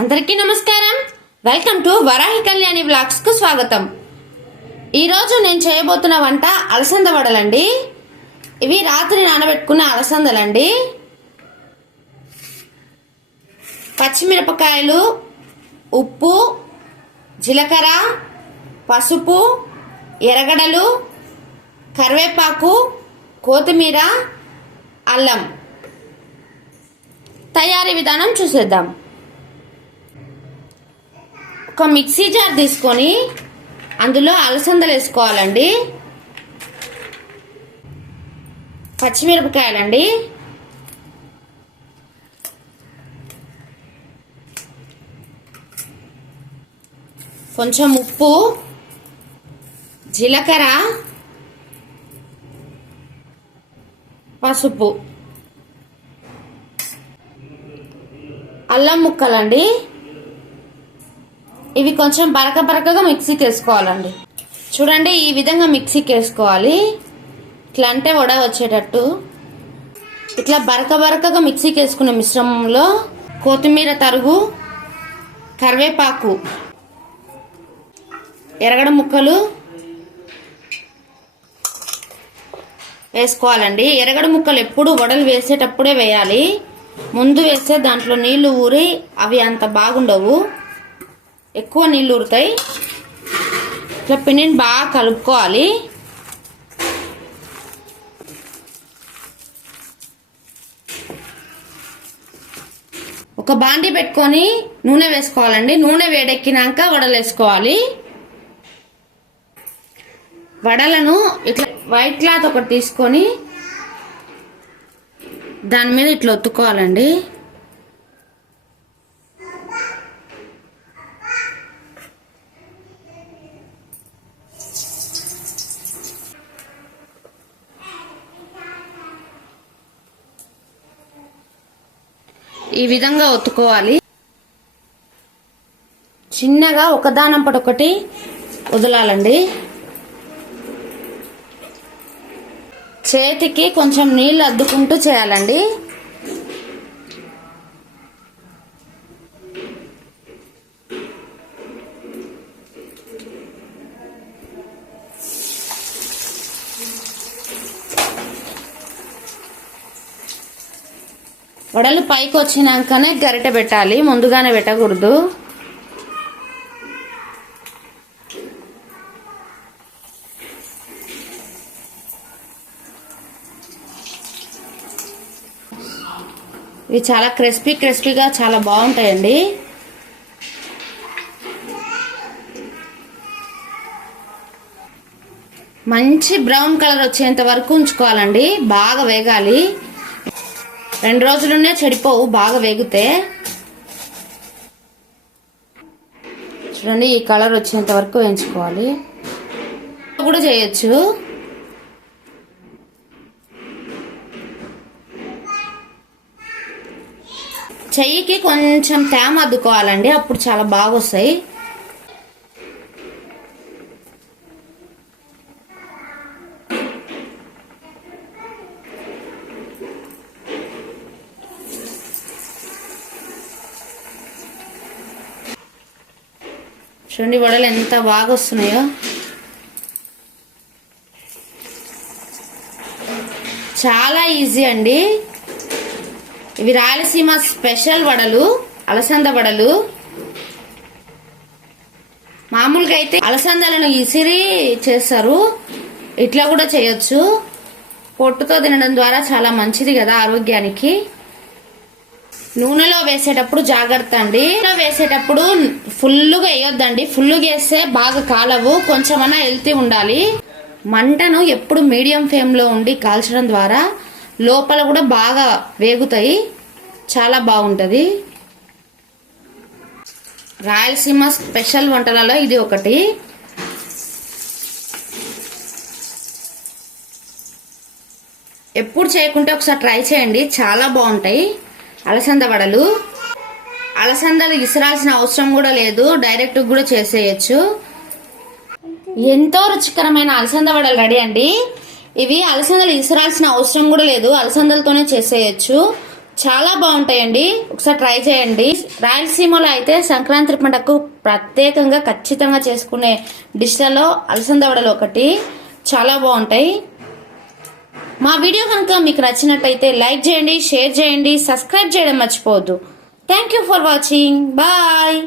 అందరికీ నమస్కారం. Welcome to Varahi Kalyani vlogs కు స్వాగతం. ఈరోజు నేను చేయబోతున్న వంట అలసంద వడలండి. ఇవి రాత్రి నానబెట్టుకున్న అలసందలండి. పచ్చిమిరపకాయలు, ఉప్పు, జీలకర్ర, పసుపు, ఎర్రగడ్డలు, కరివేపాకు, కొత్తిమీర, అల్లం. తయారీ విధానం చూసేద్దాం. ఒక మిక్సీ జార్ తీసుకొని అందులో అలసందలు వేసుకోవాలండి. పచ్చిమిరపకాయలండి, కొంచెం ఉప్పు, జీలకర్ర, పసుపు, అల్లం ముక్కలండి. ఇవి కొంచెం బరకగా మిక్సీకి వేసుకోవాలండి. చూడండి, ఈ విధంగా మిక్సీకి వేసుకోవాలి. ఇట్లా అంటే వడ వచ్చేటట్టు ఇట్లా బరకగా మిక్సీకి వేసుకున్న మిశ్రమంలో కొత్తిమీర తరుగు, కరివేపాకు, ఎర్రగడ్డ ముక్కలు వేసుకోవాలండి. ఎర్రగడ్డ ముక్కలు ఎప్పుడు వడలు వేసేటప్పుడే వేయాలి. ముందు వేస్తే దాంట్లో నీళ్లు ఊరి అవి అంత బాగుండవు, ఎక్కువ నీళ్ళు ఊరుతాయి. ఇట్లా పిండిని బాగా కలుపుకోవాలి. ఒక బాండీ పెట్టుకొని నూనె వేసుకోవాలండి. నూనె వేడెక్కినాక వడలు వేసుకోవాలి. వడలను ఇట్లా వైట్ క్లాత్ ఒకటి తీసుకొని దాని మీద ఇట్లా ఒత్తుకోవాలండి. ఈ విధంగా ఒత్తుకోవాలి. చిన్నగా ఒకదానంపటి ఒకటి వదలాలండి. చేతికి కొంచెం నీళ్ళు అద్దుకుంటూ చేయాలండి. వడలు పైకి వచ్చినాకనే గరిటె పెట్టాలి, ముందుగానే పెట్టకూడదు. ఇవి చాలా క్రిస్పీగా చాలా బాగుంటాయండి. మంచి బ్రౌన్ కలర్ వచ్చేంత వరకు ఉంచుకోవాలండి. బాగా వేగాలి. 2 రోజులునే చెడిపోవు బాగా వేగితే. చూడండి, ఈ కలర్ వచ్చేంత వరకు వేయించుకోవాలి. కూడా చేయొచ్చు. చెయ్యికి కొంచెం తేమ అద్దుకోవాలండి, అప్పుడు చాలా బాగా వస్తాయి. చూడండి, వడలు ఎంత బాగా వస్తున్నాయో. చాలా ఈజీ అండి. ఇవి రాయలసీమ స్పెషల్ వడలు, అలసంద వడలు. మామూలుగా అయితే అలసందలను ఇసిరి చేస్తారు, ఇట్లా కూడా చేయొచ్చు. పొట్టుతో తినడం ద్వారా చాలా మంచిది కదా ఆరోగ్యానికి. నూనెలో వేసేటప్పుడు జాగ్రత్త అండి. వేసేటప్పుడు ఫుల్గా వేయొద్దండి. ఫుల్గా వేస్తే బాగా కాలవు, కొంచెమన్నా హెల్తీ ఉండాలి. మంటను ఎప్పుడు మీడియం ఫ్లేమ్లో ఉండి కాల్చడం ద్వారా లోపల కూడా బాగా వేగుతాయి, చాలా బాగుంటుంది. రాయలసీమ స్పెషల్ వంటలలో ఇది ఒకటి. ఎప్పుడు చేయకుంటే ఒకసారి ట్రై చేయండి, చాలా బాగుంటాయి అలసంద వడలు. అలసందలు ఇసరాల్సిన అవసరం కూడా లేదు, డైరెక్ట్ కూడా చేసేయచ్చు. ఎంతో రుచికరమైన అలసంద వడలు రెడీ అండి. ఇవి అలసందలు ఇసరాల్సిన అవసరం కూడా లేదు, అలసందలతోనే చేసేయచ్చు. చాలా బాగుంటాయండి, ఒకసారి ట్రై చేయండి. రాయలసీమలో అయితే సంక్రాంతి పండుగకు ప్రత్యేకంగా ఖచ్చితంగా చేసుకునే డిష్లలో అలసంద వడలు ఒకటి. చాలా బాగుంటాయి. మా వీడియో కనుక మీకు నచ్చినట్టయితే లైక్ చేయండి, షేర్ చేయండి, సబ్స్క్రైబ్ చేయడం మర్చిపోవద్దు. Thank you for watching. Bye.